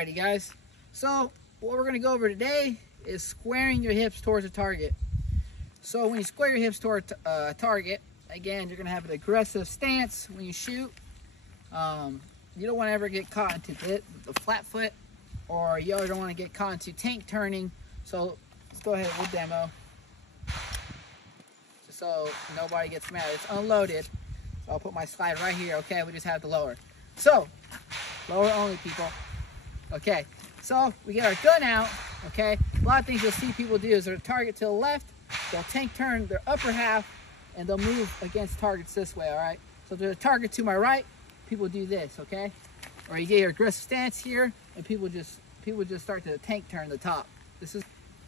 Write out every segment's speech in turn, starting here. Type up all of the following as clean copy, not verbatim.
Alrighty guys, so what we're going to go over today is squaring your hips towards a target. So when you square your hips toward a target, again, you're going to have an aggressive stance when you shoot. You don't want to ever get caught into the flat foot, or you don't want to get caught into tank turning. So let's go ahead, we'll demo. Just so nobody gets mad. It's unloaded. So I'll put my slide right here, okay? We just have to lower. So, lower only, people. Okay, so we get our gun out, okay? A lot of things you'll see people do is their target to the left, they'll tank turn their upper half, and they'll move against targets this way, all right? So if there's a target to my right, people do this, okay? Or you get your aggressive stance here, and people just start to tank turn the top.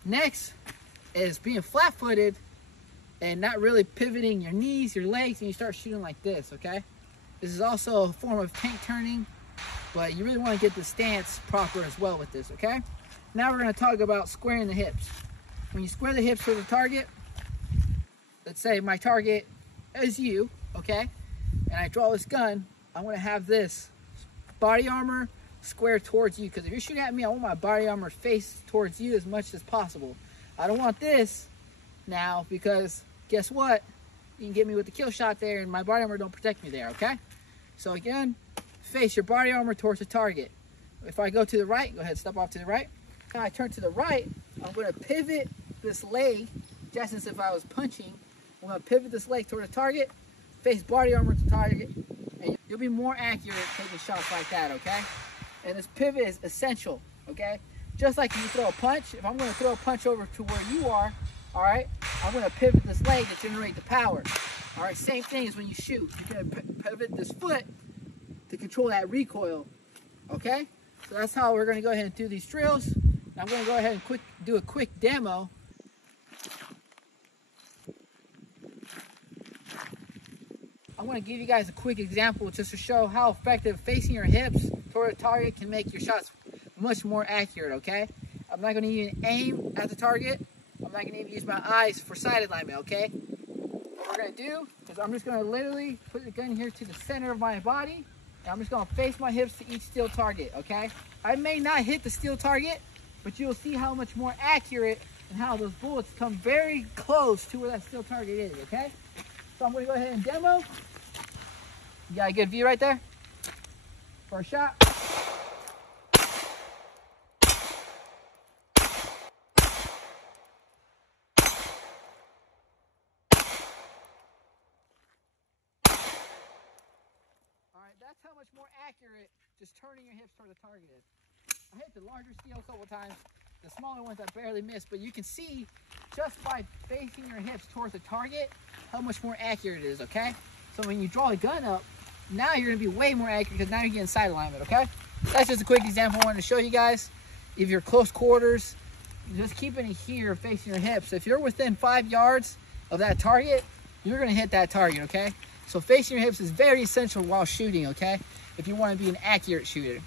Next is being flat-footed and not really pivoting your knees, your legs, and you start shooting like this, okay? This is also a form of tank turning, but you really want to get the stance proper as well with this, okay? Now we're going to talk about squaring the hips. When you square the hips for the target, let's say my target is you, okay? And I draw this gun, I want to have this body armor square towards you, because if you're shooting at me, I want my body armor face towards you as much as possible. I don't want this now, because guess what? You can get me with the kill shot there, and my body armor don't protect me there, okay? So again, face your body armor towards the target. If I go to the right, go ahead, step off to the right. Now I turn to the right, I'm going to pivot this leg, just as if I was punching. I'm going to pivot this leg toward the target, face body armor to target, and you'll be more accurate taking shots like that, okay? And this pivot is essential, okay? Just like you throw a punch, if I'm going to throw a punch over to where you are, all right, I'm going to pivot this leg to generate the power. All right, same thing as when you shoot. You're going to pivot this foot to control that recoil, okay? So that's how we're going to go ahead and do these drills. I'm going to go ahead and do a quick demo. I want to give you guys a quick example just to show how effective facing your hips toward a target can make your shots much more accurate, okay? I'm not going to even aim at the target. I'm not going to even use my eyes for sight alignment, okay? What we're going to do is I'm just going to literally put the gun here to the center of my body, and I'm just going to face my hips to each steel target, okay? I may not hit the steel target, but you'll see how much more accurate and how those bullets come very close to where that steel target is, okay? So I'm going to go ahead and demo. You got a good view right there for a shot. That's how much more accurate just turning your hips toward the target is. I hit the larger steel a couple times. The smaller ones I barely missed, but you can see just by facing your hips towards the target how much more accurate it is, okay? So when you draw the gun up, now you're going to be way more accurate because now you're getting sight alignment, okay? That's just a quick example I wanted to show you guys. If you're close quarters, just keeping it here facing your hips. If you're within 5 yards of that target, you're going to hit that target, okay? So facing your hips is very essential while shooting, okay? If you want to be an accurate shooter.